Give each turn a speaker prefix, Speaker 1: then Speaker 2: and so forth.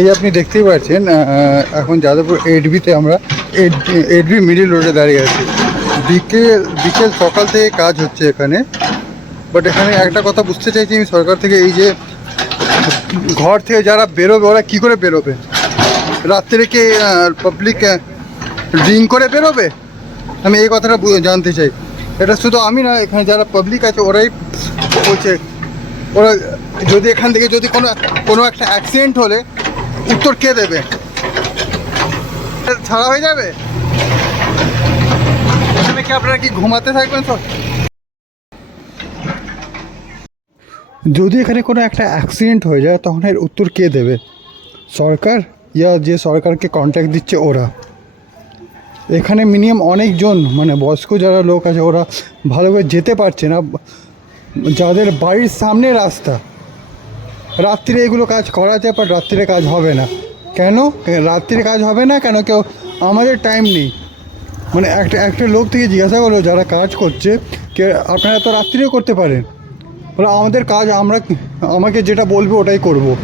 Speaker 1: এই আপনি দেখতেই পাচ্ছেন এখন যাদবপুর এইটবিতে আমরা এইটবি মিডিল রোডে দাঁড়িয়ে আছি। বিকেল বিকেল সকাল থেকে কাজ হচ্ছে এখানে। বাট এখানে একটা কথা বুঝতে চাইছি আমি সরকার থেকে, এই যে ঘর থেকে যারা বেরোবে, ওরা কি করে বেরোবে? রাত্রে কি পাবলিক ড্রিঙ্ক করে বেরোবে? আমি এই কথাটা জানতে চাই। এটা শুধু আমি না, এখানে যারা পাবলিক আছে, ওরাই বলছে। ওরা যদি এখান থেকে যদি কোনো কোনো একটা অ্যাক্সিডেন্ট হলে উত্তর কে দেবে? ছাড়া হয়ে যাবে? কি আপনারা কি ঘুমাতে থাকবেন যদি এখানে কোনো একটা অ্যাক্সিডেন্ট হয়ে যায়, তখন এর উত্তর কে দেবে? সরকার ইয়া যে সরকারকে কন্ট্যাক্ট দিচ্ছে ওরা। এখানে মিনিমাম অনেকজন মানে বয়স্ক যারা লোক আছে, ওরা ভালোভাবে যেতে পারছে না। যাদের বাড়ির সামনে রাস্তা রাত্রিরে এগুলো কাজ করা যায় বাট রাত্রিরে কাজ হবে না। কেন? রাত্রিরে কাজ হবে না কেন? কেউ, আমাদের টাইম নেই। মানে একটা একটা লোক থেকে জিজ্ঞাসা করল, যারা কাজ করছে, কে, আপনারা তো রাত্রিরেও করতে পারেন। বলে, আমাদের কাজ আমরা, আমাকে যেটা বলবে ওটাই করব।